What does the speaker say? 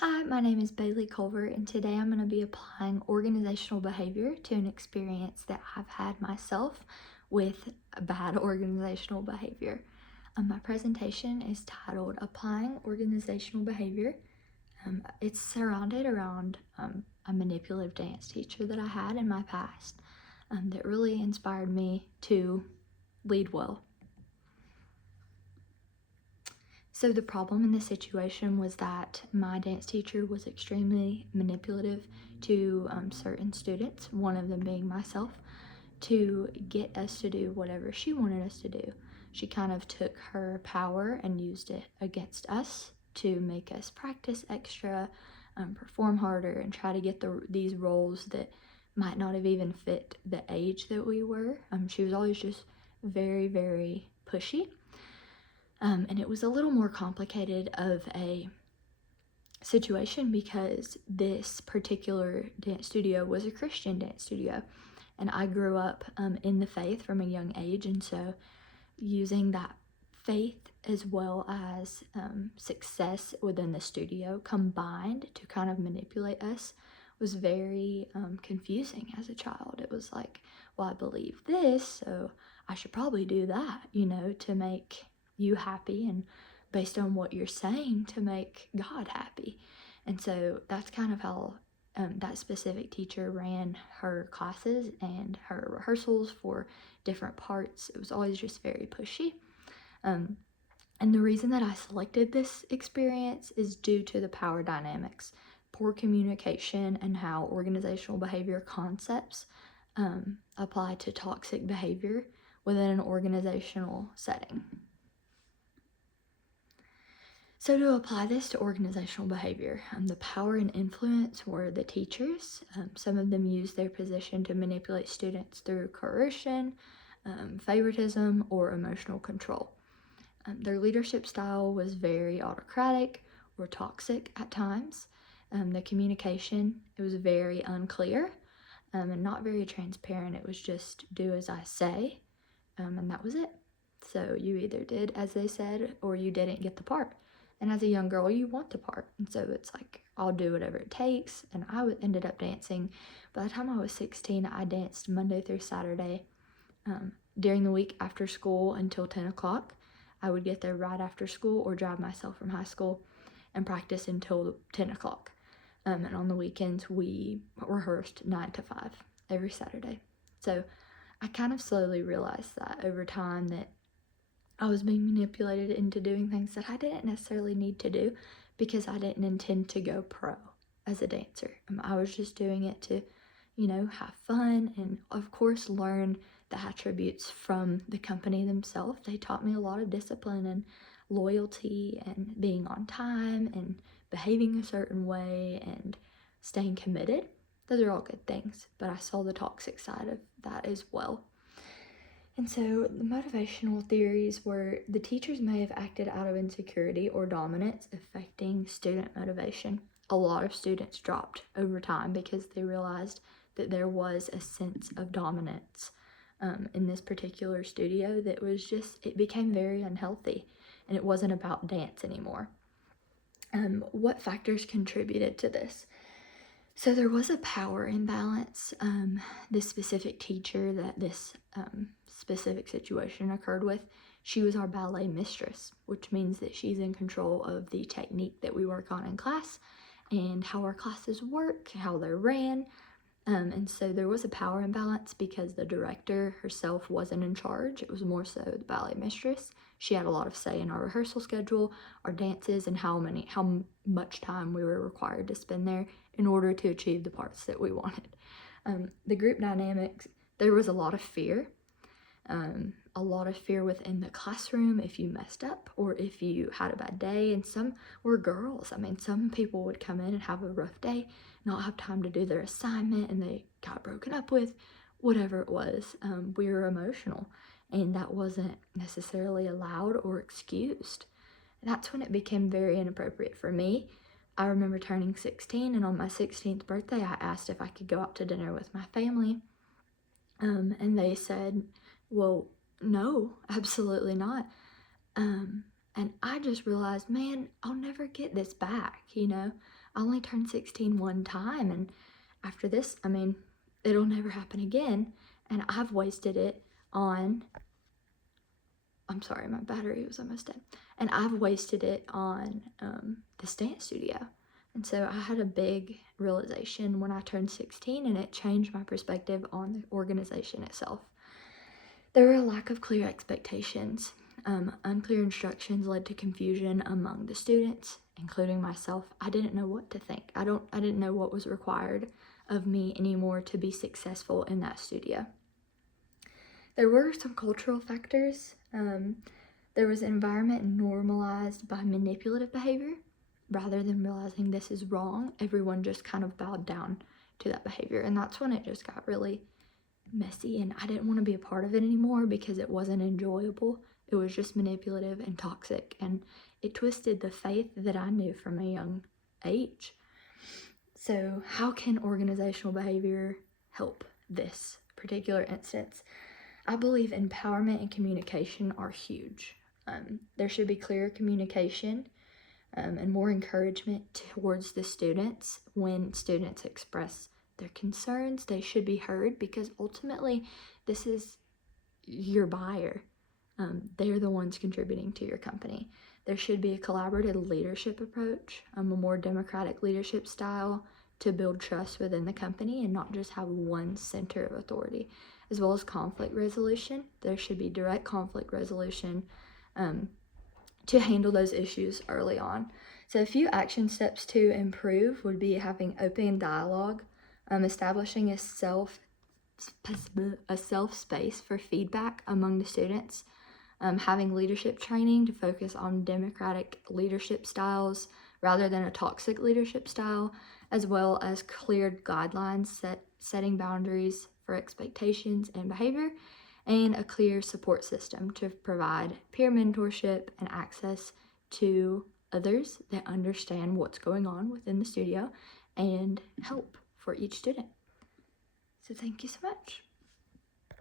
Hi, my name is Bailey Culver, and today I'm going to be applying organizational behavior to an experience that I've had myself with bad organizational behavior. My presentation is titled Applying Organizational Behavior. It's surrounded around a manipulative dance teacher that I had in my past that really inspired me to lead well. So the problem in this situation was that my dance teacher was extremely manipulative to certain students, one of them being myself, to get us to do whatever she wanted us to do. She kind of took her power and used it against us to make us practice extra, perform harder, and try to get these roles that might not have even fit the age that we were. She was always just very, very pushy. And it was a little more complicated of a situation because this particular dance studio was a Christian dance studio, and I grew up in the faith from a young age, and so using that faith as well as success within the studio combined to kind of manipulate us was very confusing as a child. It was like, well, I believe this, so I should probably do that, to make you happy, and based on what you're saying, to make God happy. And so that's kind of how that specific teacher ran her classes and her rehearsals for different parts. It was always just very pushy. And the reason that I selected this experience is due to the power dynamics, poor communication, and how organizational behavior concepts apply to toxic behavior within an organizational setting. So to apply this to organizational behavior, the power and influence were the teachers. Some of them used their position to manipulate students through coercion, favoritism, or emotional control. Their leadership style was very autocratic or toxic at times. The communication, it was very unclear and not very transparent. It was just do as I say, and that was it. So you either did as they said or you didn't get the part. And as a young girl, you want the part. And so it's like, I'll do whatever it takes. And I ended up dancing. By the time I was 16, I danced Monday through Saturday during the week after school until 10 o'clock. I would get there right after school or drive myself from high school and practice until 10 o'clock. And on the weekends, we rehearsed 9 to 5 every Saturday. So I kind of slowly realized that over time that I was being manipulated into doing things that I didn't necessarily need to do because I didn't intend to go pro as a dancer. I was just doing it to, have fun and, of course, learn the attributes from the company themselves. They taught me a lot of discipline and loyalty and being on time and behaving a certain way and staying committed. Those are all good things, but I saw the toxic side of that as well. And so the motivational theories were the teachers may have acted out of insecurity or dominance, affecting student motivation. A lot of students dropped over time because they realized that there was a sense of dominance in this particular studio that was just, it became very unhealthy, and it wasn't about dance anymore. What factors contributed to this? So there was a power imbalance. This specific teacher that this specific situation occurred with, she was our ballet mistress, which means that she's in control of the technique that we work on in class and how our classes work, how they're ran. And so there was a power imbalance because the director herself wasn't in charge. It was more so the ballet mistress. She had a lot of say in our rehearsal schedule, our dances, and how much time we were required to spend there in order to achieve the parts that we wanted. The group dynamics, there was a lot of fear. A lot of fear within the classroom if you messed up or if you had a bad day. And some were girls. Some people would come in and have a rough day, not have time to do their assignment, and they got broken up with, whatever it was. We were emotional, and that wasn't necessarily allowed or excused. That's when it became very inappropriate for me. I remember turning 16, and on my 16th birthday, I asked if I could go out to dinner with my family. And they said, well, no, absolutely not. And I just realized, man, I'll never get this back, you know? I only turned 16 one time, and after this, I mean, it'll never happen again. And I've wasted it on, I'm sorry, my battery was almost dead. And I've wasted it on the dance studio. And so I had a big realization when I turned 16, and it changed my perspective on the organization itself. There were a lack of clear expectations. Unclear instructions led to confusion among the students, including myself. I didn't know what to think. I didn't know what was required of me anymore to be successful in that studio. There were some cultural factors. There was an environment normalized by manipulative behavior. Rather than realizing this is wrong, everyone just kind of bowed down to that behavior. And that's when it just got really messy, and I didn't want to be a part of it anymore because it wasn't enjoyable. It was just manipulative and toxic, and it twisted the faith that I knew from a young age. So how can organizational behavior help this particular instance? I believe empowerment and communication are huge. There should be clear communication and more encouragement towards the students. When students express their concerns, they should be heard, because ultimately this is your buyer. They're the ones contributing to your company. There should be a collaborative leadership approach, a more democratic leadership style to build trust within the company and not just have one center of authority, as well as conflict resolution. There should be direct conflict resolution to handle those issues early on. So a few action steps to improve would be having open dialogue, establishing a self space for feedback among the students, having leadership training to focus on democratic leadership styles rather than a toxic leadership style, as well as clear guidelines, setting boundaries for expectations and behavior, and a clear support system to provide peer mentorship and access to others that understand what's going on within the studio and help for each student. So thank you so much.